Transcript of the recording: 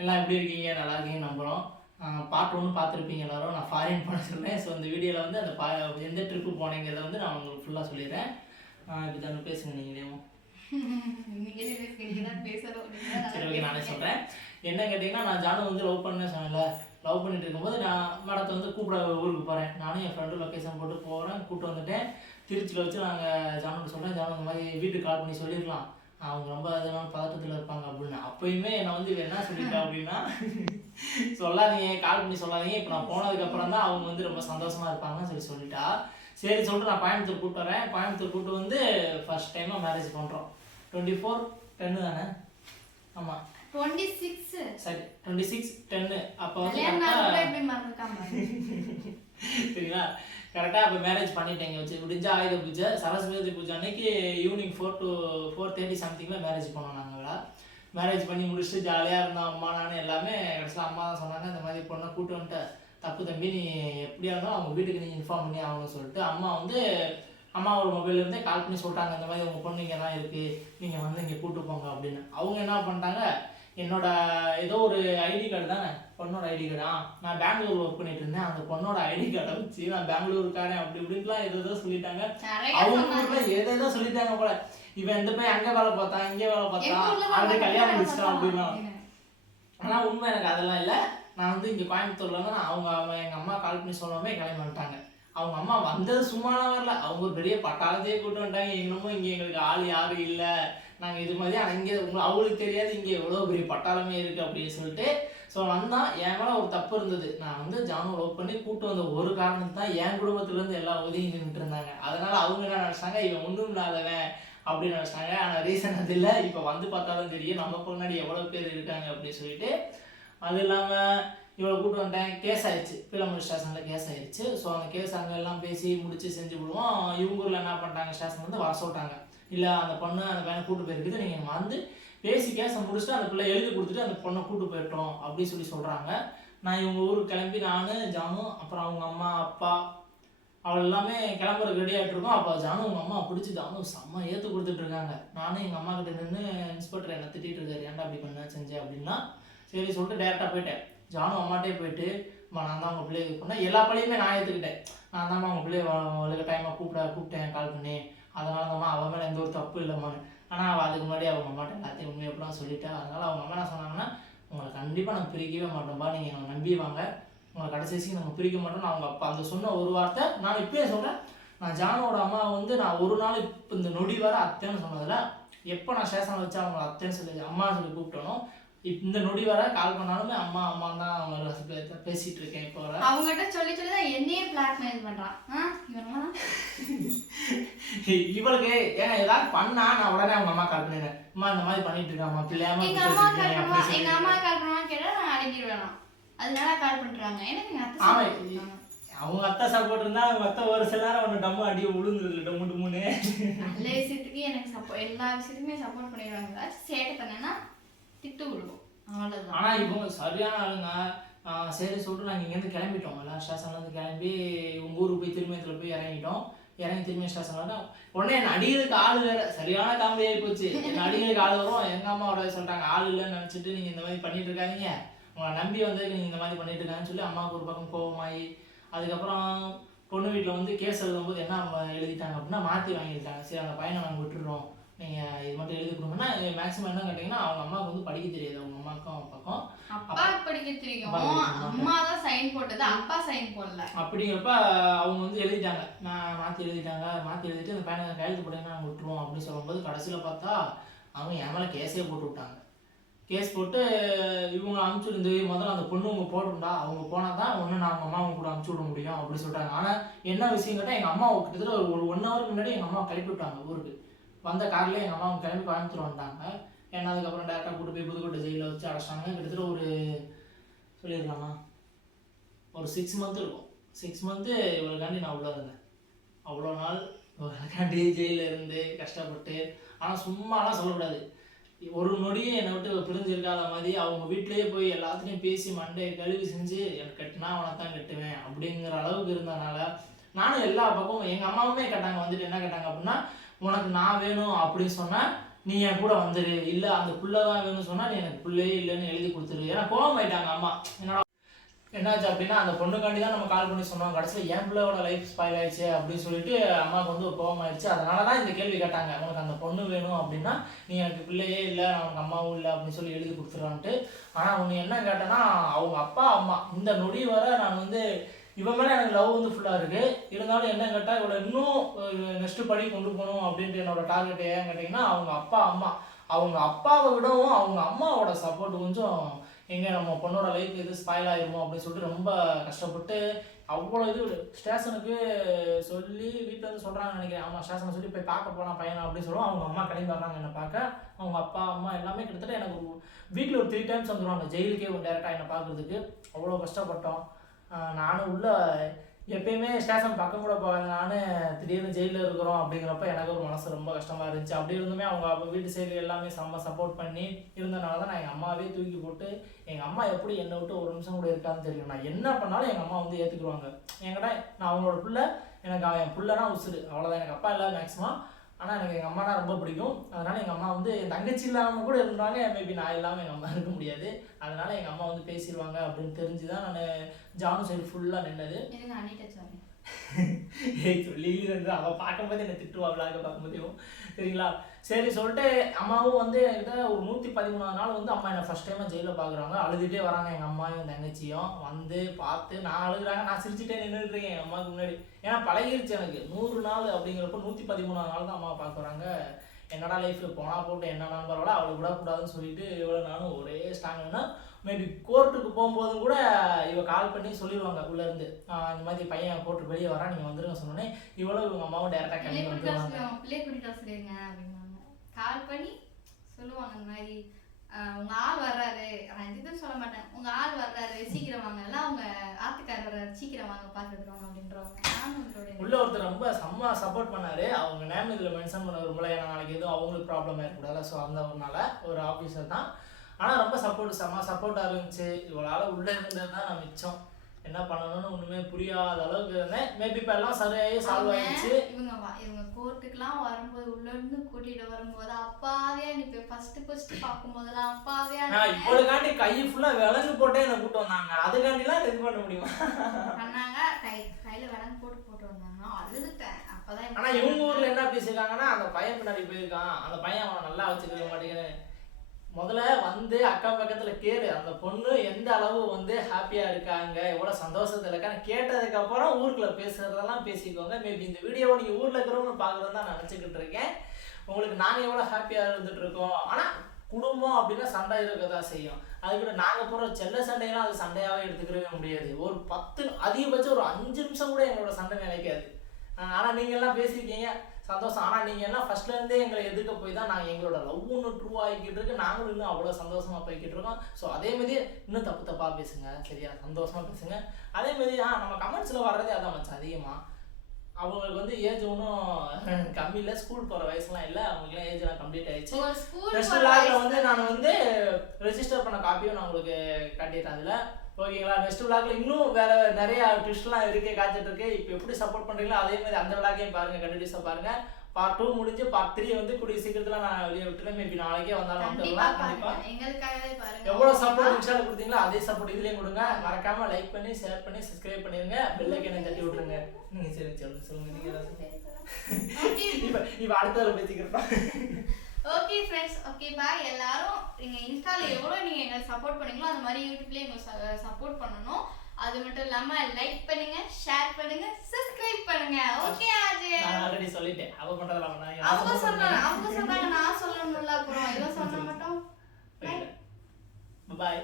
எல்லாம் எப்படி இருக்கீங்க? நல்லா இருக்கீங்க நம்புகிறோம். பார்ட் 1 பார்த்துருப்பீங்க எல்லோரும். நான் ஃபாரின் போன சொல்கிறேன். ஸோ இந்த வீடியோவில் வந்து அந்த எந்த ட்ரிப்பு போனீங்கிறத வந்து நான் உங்களுக்கு ஃபுல்லாக சொல்லிடுறேன். இப்படி தானே பேசுங்க நீங்களேவும். சரி, ஓகே, நானே சொல்கிறேன். என்ன கேட்டிங்கன்னா, நான் ஜானு வந்து லவ் பண்ணேன் சொன்னேன்ல. லவ் பண்ணிட்டு இருக்கும்போது நான் மேடத்தை வந்து கூப்பிட ஊருக்கு போகிறேன். நானும் என் ஃப்ரெண்டு லொக்கேஷன் போட்டு போகிறேன். கூப்பிட்டு வந்துட்டேன். திருச்சியில் வச்சு நாங்கள் ஜானுக்கு சொல்கிறேன், ஜானு இந்த மாதிரி வீட்டுக்கு கால் பண்ணி சொல்லியிருக்கலாம், அவங்க ரொம்ப அதனால பதட்டத்தில் இருப்பாங்க அப்படின்னு. அப்போயுமே என்னை வந்து என்ன சொல்லிட்டேன் அப்படின்னா, சொல்லாதீங்க, கால் பண்ணி சொல்லாதீங்க, இப்போ நான் போனதுக்கப்புறம் தான் அவங்க வந்து ரொம்ப சந்தோஷமாக இருப்பாங்கன்னு சொல்லிட்டா. சரி சொல்லிட்டு நான் கோயம்புத்தூர் கூப்பிட்டு வரேன். கோயம்புத்தூர் கூப்பிட்டு வந்து ஃபர்ஸ்ட் டைமாக மேரேஜ் பண்ணுறோம். 24/10 தானே? ஆமாம், 26. சரி, 26/10. அப்போ வந்து சரிங்களா, கரெக்டாக அப்போ மேரேஜ் பண்ணிட்டேங்க வச்சு முடிஞ்சா ஆயுத பூஜை, சரஸ்வதி பூஜை அன்னைக்கு ஈவினிங் 4 to 4:30 சம்திங்கில் மேரேஜ் பண்ணோம் நாங்கள். மேரேஜ் பண்ணி முடிச்சுட்டு ஜாலியாக இருந்தோம். அம்மா நான் எல்லாமே. கடைசியில் அம்மா தான் சொன்னாங்க, இந்த மாதிரி பொண்ணை கூப்பிட்டு வந்துட்டு தப்பு தம்பி, நீ எப்படியா இருந்தாலும் அவங்க வீட்டுக்கு நீ இன்ஃபார்ம் பண்ணி ஆகணும்னு சொல்லிட்டு அம்மா ஒரு மொபைல்லேருந்தே கால் பண்ணி சொல்லிட்டாங்க, இந்த மாதிரி உங்கள் பொண்ணு இங்கே தான் இருக்குது, நீங்கள் வந்து இங்கே கூப்பிட்டு போங்க அப்படின்னு. அவங்க என்ன பண்ணிட்டாங்க, என்னோட ஏதோ ஒரு ஐடி கார்டு தானே, பொண்ணோட ஐடி கார்டா, நான் பெங்களூர் ஒர்க் பண்ணிட்டு இருந்தேன், அந்த பொண்ணோட ஐடி கார்டை வச்சு நான் பெங்களூருக்காரன் அப்படி இப்படின்லாம் ஏதோ சொல்லிட்டாங்க. அவங்க ஏதோ சொல்லிட்டாங்க போல, இவன் எந்த போய் அங்கே வேலை பார்த்தான், இங்கே வேலை பார்த்தான், அவனுக்கு கல்யாணம் முடிச்சிட்டான் அப்படின்னா. ஆனால் உண்மை எனக்கு அதெல்லாம் இல்லை. நான் வந்து இங்கே கோயம்புத்தூர்ல தான் அவங்க எங்கள் அம்மா கால் பண்ணி சொல்லாமே கிளம்பி வந்துட்டாங்க. அவங்க அம்மா வந்தது சும்மாலாம் வரல, அவங்க ஒரு பெரிய பட்டாளத்தையே கூப்பிட்டு வந்துட்டாங்க. என்னமோ இங்கே எங்களுக்கு ஆள் யாரும் இல்லை, நாங்கள் இது மாதிரி, ஆனால் இங்கே அவங்களுக்கு தெரியாது இங்கே எவ்வளோ பெரிய பட்டாளமே இருக்குது அப்படின்னு சொல்லிட்டு. ஸோ வந்தால் என் மேலே ஒரு தப்பு இருந்தது. நான் வந்து ஜானு லவ் பண்ணி கூப்பிட்டு வந்த ஒரு காரணத்து தான் என் குடும்பத்துலேருந்து எல்லாம் ஒதுங்கி நின்றுட்டு இருந்தாங்க. அதனால் அவங்க என்ன நினச்சிட்டாங்க, இவன் ஒன்றும் இல்லாதவன் அப்படின்னு நினச்சிட்டாங்க. ஆனால் ரீசன் அது இல்லை. இப்போ வந்து பார்த்தா தான் தெரியும் நமக்கு முன்னாடி எவ்வளோ பேர் இருக்காங்க அப்படின்னு சொல்லிட்டு. அது இல்லாமல் இவ்வளோ கூப்பிட்டு வந்துட்டேன். கேஸ் ஆயிடுச்சு, பிளம்பு ஸ்டேஷனில் கேஸ் ஆயிடுச்சு. ஸோ அந்த கேஸ் அங்கே எல்லாம் பேசி முடிச்சு செஞ்சு விடுவோம். இவங்க ஊரில் என்ன பண்ணிட்டாங்க, ஸ்டேஷன் வந்து வர சொல்லிட்டாங்க, இல்லை அந்த பொண்ணு அந்த பையனை கூப்பிட்டு போயிருக்குது, நீங்கள் வந்து பேசி கேஸை முடிச்சுட்டு அந்த பிள்ளை எழுதி கொடுத்துட்டு அந்த பொண்ணை கூப்பிட்டு போயிட்டோம் அப்படின்னு சொல்கிறாங்க. நான் இவங்க ஊருக்கு கிளம்பி நான் ஜானு அப்புறம் அவங்க அம்மா அப்பா அவள் எல்லாமே கிளம்புறதுக்கு ரெடி ஆகிட்டு இருக்கோம். அப்போ ஜானு உங்கள் அம்மா பிடிச்சி ஜானு செம்ம ஏற்று கொடுத்துட்ருக்காங்க. நானும் எங்கள் அம்மா கிட்ட நின்று இன்ஸ்பெக்டர் என்னை திட்டிகிட்டு இருக்காரு, ஏன்டா அப்படி பண்ண செஞ்சேன் அப்படின்னா. சரி சொல்லிட்டு டேரெக்டாக போயிட்டேன். ஜானு அம்மாட்டே போயிட்டு, நான் தான் உங்கள் பிள்ளைய பண்ணேன், எல்லா பள்ளியுமே நான் ஏற்றுக்கிட்டேன். நான் தான் உங்கள் பிள்ளைய அவளுக்கு டைமாக கூப்பிட்டேன் கால் பண்ணி, அதனால தான்மா அவன் மேலே எந்த ஒரு தப்பு இல்லைம்மான்னு. ஆனால் அவள் அதுக்கு முன்னாடி அவங்க அம்மாட்ட எல்லாத்தையும் உண்மையை எப்படிலாம் சொல்லிட்டேன். அதனால் அவங்க அம்மா என்ன சொன்னாங்கன்னா, உங்களை கண்டிப்பாக நாங்கள் பிரிக்கவே மாட்டோம்பா, நீங்கள் எங்களை நம்பி வாங்க, உங்களை கடைசி வரைக்கும் நம்ம பிரிக்க மாட்டோம்னு அவங்க அப்பா அந்த சொன்ன ஒரு வார்த்தை. நான் இப்பயே சொல்கிறேன், நான் ஜானோட அம்மா வந்து நான் ஒரு நாள் இப்போ இந்த நொடி வர அத்தைன்னு சொன்னதில்ல, எப்போ நான் ஸ்டேஷனில் வச்சு அவங்களை அத்தைன்னு சொல்லி அம்மா சொல்லி கூப்பிட்டணும், இந்த நொடி வர கால் பண்ணாலுமே அம்மா அம்மா தான் அவங்க பேசிட்டு இருக்கேன். இப்போ வர அவங்ககிட்ட சொல்லி தான் என்னையே பிளாக்மெயில் பண்றான். இவளுக்கு ஏன்னா ஏதாவது பண்ணா நான் உடனே அவங்க அம்மா கால் பண்ணிடுறேன், அம்மா இந்த மாதிரி பண்ணிட்டு இருக்காமா பிள்ளையாம. எங்க அம்மா கால் பண்ணுவா கேட்டா நான் அடங்கிடுவேன், அதனால கால் பண்றாங்க. எனக்கு அவங்க அத்தை சப்போர்ட் இருந்தா அவங்க அத்தை ஒரு சில நேரம் ஒன்று டம்மு அடியை விழுந்துருது, டம்மு டம்முன்னு. நல்ல விஷயத்துக்கு எனக்கு சப்போர்ட், எல்லா விஷயத்துக்குமே சப்போர்ட் பண்ணிடுவாங்க. சேட்டை பண்ணேன்னா திட்டு விடுவோம், அவ்வளோதான். ஆனால் இவங்க சரியான ஆளுங்க. சரி சொல்லிட்டு நாங்கள் இங்கேருந்து கிளம்பிட்டோம், எல்லாம் ஸ்டேஷன்லேருந்து கிளம்பி உங்கள் ஊருக்கு போய் திருமயத்தில் போய் இறங்கிட்டோம். இறங்கி திரும்பிய ஸ்டேஷனில் தான் உடனே என் அடிக்கிறதுக்கு ஆள் வேறு, சரியான காமெடி ஆகி போச்சு. என் அடிக்கிறதுக்கு ஆள் வரும், எங்கள் அம்மாவோட சொல்லிட்டாங்க, ஆள் இல்லைன்னு நினச்சிட்டு நீங்கள் இந்த மாதிரி பண்ணிட்டு இருக்காதீங்க, உங்களை நம்பி வந்ததுக்கு நீங்கள் இந்த மாதிரி பண்ணிட்டு இருக்காங்கன்னு சொல்லி அம்மாவுக்கு ஒரு பக்கம் கோபமாகி, அதுக்கப்புறம் பொண்ணு வீட்டில் வந்து கேஸ் எழுதும்போது என்ன அவங்க எழுதிட்டாங்க அப்படின்னா மாற்றி வாங்கிட்டாங்க. சரி அந்த பையனை நாங்கள் விட்டுடுறோம், நீங்கள் இது மட்டும் எழுதி கொடுங்கன்னா. மேக்ஸிமம் என்ன கேட்டிங்கன்னா, அவங்க அம்மாவுக்கு வந்து படிக்க தெரியாது, அவங்க அம்மாவுக்கும் பக்கம். அப்பா படிக்க தெரியும், அம்மா தான் சைன் போட்டது, அப்பா சைன் போடல. அப்படிங்கிறப்ப அவங்க வந்து எழுதிட்டாங்க, நான் மாற்றி எழுதிட்டு அந்த பையனை கையெழுத்து போட்டீங்கன்னா நாங்கள் விட்டுருவோம் அப்படின்னு சொல்லும்போது கடைசியில் பார்த்தா அவங்க என் மேலே கேஸே போட்டு விட்டாங்க. கேஸ் போட்டு இவங்க அனுப்பிச்சுருந்து முதல்ல அந்த பொண்ணு அவங்க போட்டுண்டா, அவங்க போனால் தான் ஒன்று நான் அவங்க அம்மாவை கூட அனுப்பிச்சி விட முடியும் அப்படின்னு சொல்லிட்டாங்க. ஆனால் என்ன விஷயம் கேட்டால் எங்கள் அம்மா கிட்டத்தட்ட ஒரு 1 hour முன்னாடி எங்கள் அம்மா கிளப்பி விட்டாங்க ஊருக்கு. வந்த கார்லேயே எங்கள் அம்மா கிளம்பி கோயம்புத்தூர் வந்துட்டாங்க. ஏன்னா அதுக்கப்புறம் டேரெக்டாக கூட்டு போய் புதுக்கோட்டை ஜெயிலில் வச்சு அடைச்சாங்க. கிட்டத்தட்ட ஒரு சொல்லிடலாமா ஒரு 6 month இருக்கும். 6 month இவளுக்காண்டி நான் உள்ளே இருந்தேன். அவ்வளோ நாள் இவளுக்காண்டி ஜெயிலில் இருந்து கஷ்டப்பட்டு. ஆனால் சும்மாலாம் சொல்லக்கூடாது, ஒரு நொடியும் என்னை விட்டு பிரிஞ்சிருக்காத மாதிரி அவங்க வீட்டிலேயே போய் எல்லாத்துலேயும் பேசி மண்டையை கழுவி செஞ்சு எனக்கு கட்டினா அவனை தான் கட்டுவேன் அப்படிங்கிற அளவுக்கு இருந்ததுனால நானும் எல்லா பக்கமும் எங்கள் அம்மாவுமே கேட்டாங்க, வந்துட்டு என்ன கேட்டாங்க அப்படின்னா, உனக்கு நான் வேணும் அப்படின்னு சொன்னால் நீ என் கூட வந்துரு, இல்லை அந்த புள்ள தான் வேணும்னு சொன்னால் நீ எனக்கு புள்ளையே இல்லைன்னு எழுதி கொடுத்துரு. ஏன்னா கோவம் ஆயிட்டாங்க அம்மா. என்னோட என்னாச்சு அப்படின்னா அந்த பொண்ணுக்காண்டி தான் நம்ம கால் பண்ணி சொன்னோம், கடைசியில் என் பிள்ளையோட லைஃப் ஸ்பாயில் ஆயிடுச்சு அப்படின்னு சொல்லிட்டு அம்மாவுக்கு வந்து ஒரு கோவம் ஆயிடுச்சு. அதனால தான் இந்த கேள்வி கேட்டாங்க, உனக்கு அந்த பொண்ணு வேணும் அப்படின்னா நீ எனக்கு பிள்ளையே இல்லை, உனக்கு அம்மாவும் இல்லை அப்படின்னு சொல்லி எழுதி கொடுத்துருவான்ட்டு. ஆனால் அவங்க என்ன கேட்டேன்னா, அவங்க அப்பா அம்மா இந்த நொடி வர நான் வந்து இவன் மேலே எனக்கு லவ் வந்து ஃபுல்லாக இருக்குது. இருந்தாலும் என்ன கேட்டால் இவளை இன்னும் நெக்ஸ்ட்டு படி கொண்டு போகணும் அப்படின்ட்டு என்னோட டார்கெட் ஏன் கேட்டிங்கன்னா, அவங்க அப்பா அம்மா. அவங்க அப்பாவை விடவும் அவங்க அம்மாவோட சப்போர்ட் கொஞ்சம் எங்கே நம்ம பொண்ணோட லைஃப் எது ஸ்பாயில் ஆகிருமோ அப்படின்னு சொல்லிட்டு ரொம்ப கஷ்டப்பட்டு அவ்வளோ இது ஸ்டேஷனுக்கு சொல்லி வீட்டில் வந்து சொல்கிறாங்கன்னு நினைக்கிறேன். ஆமாம், ஸ்டேஷனை சொல்லி போய் பார்க்க போகலாம் பையனை அப்படின்னு சொல்லுவோம். அவங்க அம்மா கிளம்பி வர்றாங்க என்னை பார்க்க. அவங்க அப்பா அம்மா எல்லாமே கிட்டத்தட்ட எனக்கு வீட்டில் ஒரு 3 times வந்துடுவாங்க ஜெயிலுக்கே டேரெக்டாக என்னை பார்க்குறதுக்கு. அவ்வளோ கஷ்டப்பட்டோம். நானும் உள்ள எப்பயுமே ஸ்டேஷன் பக்கம் கூட போகாத நான் திடீர்னு ஜெயிலில் இருக்கிறோம் அப்படிங்கிறப்ப எனக்கு ஒரு மனசு ரொம்ப கஷ்டமாக இருந்துச்சு. அப்படி இருந்துமே அவங்க வீட்டு சைடு எல்லாமே செம்ம சப்போர்ட் பண்ணி இருந்தனால தான் நான் எங்கள் அம்மாவே தூக்கி போட்டு, எங்கள் அம்மா எப்படி என்னை விட்டு ஒரு நிமிஷம் கூட இருக்கான்னு தெரியும். நான் என்ன பண்ணாலும் எங்கள் அம்மா வந்து ஏற்றுக்குருவாங்க. என்கிட்ட நான் அவங்களோட பிள்ளை, எனக்கு என் பிள்ளைனா உசுறு, அவ்வளோதான். எனக்கு அப்பா இல்லை மேக்ஸிமம். ஆனால் எனக்கு எங்கள் அம்மானா ரொம்ப பிடிக்கும். அதனால் எங்கள் அம்மா வந்து என் தங்கச்சி இல்லாமல் கூட இருந்தாங்க, மேபி நான் இல்லாமல் எங்கள் அம்மா இருக்க முடியாது. அதனால் எங்கள் அம்மா வந்து பேசிடுவாங்க அப்படின்னு தெரிஞ்சு தான் நான் ஜானு சைடு ஃபுல்லாக நின்னது. சொல்லி அவள் பார்க்கும்போது என்னை திட்டுவா, விளாக பார்க்கும்போதையும் சரிங்களா. சரி சொல்லிட்டு அம்மாவும் வந்து என்கிட்ட ஒரு 113 நாள் வந்து அம்மா என்னை ஃபஸ்ட் டைமாக ஜெயிலில் பார்க்குறாங்க. அழுதுகிட்டே வராங்க எங்கள் அம்மாவும் என் தங்கச்சியும். வந்து பார்த்து நான் அழுகுறாங்க, நான் சிரிச்சுட்டே நின்றுட்டுருக்கேன் எங்கள் அம்மாவுக்கு முன்னாடி. ஏன்னா பழகிருச்சு எனக்கு 100 நாள் அப்படிங்கிறப்ப 113 நாள் தான் அம்மா பார்க்க வராங்க. என்னடா லைஃப்பில் போனால் போட்டு என்னடான்னு பரவாயில்ல, அவளை விடக்கூடாதுன்னு சொல்லிட்டு இவ்வளோ நானும் ஒரே ஸ்ட்ராங்னா மேபி கோர்ட்டுக்கு போகும்போதும் கூட இவ கால் பண்ணி சொல்லிடுவாங்க உள்ளேருந்து, இந்த மாதிரி பையன் கோர்ட்டுக்கு வெளியே வரா, நீங்கள் வந்துருங்க சொன்னோன்னே இவ்வளோ இவங்க அம்மாவும் டேரெக்டாக கிளம்பி வந்துடுவாங்க. பிள்ளை கூட்டிட்டு சொல்லிடுங்க அப்படின்னாங்க. கால் பண்ணி சொல்லுவாங்க இந்த மாதிரி உங்க ஆள் வர்றாரு, நான் இதுன்னு சொல்ல மாட்டேன், உங்க ஆள் வர்றாரு சீக்கிரம் வாங்க, எல்லாம் அவங்க ஆத்துக்காரர் வர்றாரு சீக்கிரம் வாங்க பார்த்துருவாங்க அப்படின்றவாங்க. உள்ள ஒருத்தர் ரொம்ப செம்ம சப்போர்ட் பண்ணாரு. அவங்க நேம் இதில் மென்ஷன் பண்ண விரும்பல, ஏன்னா நாளைக்கு எதுவும் அவங்களுக்கு ப்ராப்ளம் ஆகிடக்கூடாது. ஸோ அந்த ஒருனால ஒரு ஆஃபீஸர் தான். ஆனால் ரொம்ப செம்ம சப்போர்ட்டாக இருந்துச்சு. இவளால் உள்ளே இருந்தது தான் நான் மிச்சம். என்ன பண்ணணும்னு ஒன்றுமே புரியாத அளவுக்கு இருந்தேன். மேபி இப்போ எல்லாம் சரியாகி சால்வ் ஆகிடுச்சு. இவங்க கோர்ட்டுக்கெல்லாம் வரும்போது உள்ளேருந்து கூட்டிகிட்டு வரும்போது அப்பாவே இப்போ ஃபஸ்ட்டு பார்க்கும்போதெல்லாம் அப்பாவே இவளுக்காண்டி கை ஃபுல்லாக விலங்கு போட்டே என்னை கூட்டு வந்தாங்க. அதுக்காண்டிலாம் இது பண்ண முடியுமா பண்ணாங்க. கையில் விலங்கு போட்டு வந்தாங்க, அழுதுட்டேன் அப்போதான். ஆனால் இவங்க ஊரில் என்ன பேசியிருக்காங்கன்னா, அந்த பையன் பின்னாடி போயிருக்கான், அந்த பையன் அவனை நல்லா வச்சுக்க மாட்டேங்கிறேன். முதல்ல வந்து அக்கம் பக்கத்தில் கேளு, அந்த பொண்ணு எந்த அளவு வந்து ஹாப்பியாக இருக்காங்க, எவ்வளோ சந்தோஷத்தில் இருக்கான்னு கேட்டதுக்கப்புறம் ஊருக்குள்ள பேசுகிறதெல்லாம் பேசிக்கோங்க. மேபி இந்த வீடியோவை நீங்கள் ஊரில் இருக்கிறவங்க பார்க்குறது தான் நான் நினச்சிக்கிட்டு இருக்கேன். உங்களுக்கு நாங்கள் எவ்வளோ ஹாப்பியாக இருந்துட்டு இருக்கோம். ஆனால் குடும்பம் அப்படின்னா சண்டை இருக்க தான் செய்யும். அதுக்கூட நாங்கள் போகிற செல்ல சண்டையெல்லாம் அது சண்டையாகவே எடுத்துக்கவே முடியாது. ஒரு 10 அதிகபட்சம் ஒரு 5 நிமிஷம் கூட எங்களோட சண்டை நினைக்காது. ஆனால் நீங்கள்லாம் பேசியிருக்கீங்க, சந்தோஷம். ஆனால் நீங்கள் எல்லாம் ஃபஸ்ட்லேருந்தே எங்களை எதுக்க போய் தான் நாங்கள் எங்களோட லவ் ஒன்று ட்ரூ ஆகிக்கிட்டு இருக்கு. நாங்களும் இன்னும் அவ்வளோ சந்தோஷமாக போய்கிட்டு இருக்கோம். ஸோ அதேமாதிரி இன்னும் தப்பாக பேசுங்க, சரியா, சந்தோஷமாக பேசுங்க. அதேமாதிரி நம்ம கமெண்ட்ஸில் வர்றதே அதான் மச்சான் அதிகமாக. அவங்களுக்கு வந்து ஏஜ் ஒன்றும் கம்மி இல்லை, ஸ்கூல் போகிற வயசுலாம் இல்லை, அவங்களுக்குலாம் ஏஜ்லாம் கம்ப்ளீட் ஆகிடுச்சு. நெக்ஸ்ட் விளாகில் வந்து நான் வந்து ரெஜிஸ்டர் பண்ண காப்பியும் நான் உங்களுக்கு காட்டிடுறேன் அதில். ஓகேங்களா. நெக்ஸ்ட் விளாக்ல இன்னும் வேற நிறைய ட்விஸ்ட்லாம் இருக்கே காத்துட்டு இருக்கு. இப்போ எப்படி சப்போர்ட் பண்ணுறீங்களோ அதே மாதிரி அந்த விளாக்கையும் பாருங்கள், கண்டினியூஸாக பாருங்கள். பார்ட் 2 முடிஞ்சு பார்ட் 3 வந்து கூடிய சீக்கிரத்தில் நான் வெளியே விட்டுறேன். மேபி நாளைக்கே வந்தாலும் வந்துடலாம். கண்டிப்பாக எவ்வளோ சப்போர்ட் இன்ஸ்டால கொடுத்தீங்களோ அதே சப்போர்ட் இதுலேயும் கொடுங்க. மறக்காமல் லைக் பண்ணி ஷேர் பண்ணி சப்ஸ்கிரைப் பண்ணிடுங்க. பெல் ஐக்கனை தட்டி விட்டுருங்க. நீங்கள் சரி சொல்லுங்கள் நீங்கள் ஏதாவது இப்போ அடுத்த பேசிக்கிறேன். Okay friends, okay bye. எல்லாரும் நீங்கள் இன்ஸ்டாவில் எவ்வளோ நீங்கள் எங்களுக்கு சப்போர்ட் பண்ணீங்களோ அந்த மாதிரி யூடியூப்லேயே எங்களுக்கு சப்போர்ட் பண்ணணும். அது மட்டும் இல்லாமல் லைக் பண்ணுங்க, ஷேர் பண்ணுங்க, சப்ஸ்கிரைப் பண்ணுங்க. ஓகே அஜய், நான் ஆல்ரெடி சொல்லிட்டேன். அவங்க சொன்னாங்க நான் சொல்லணும்ல, அப்புறம் இவன் சொன்னா மட்டும். பாய்.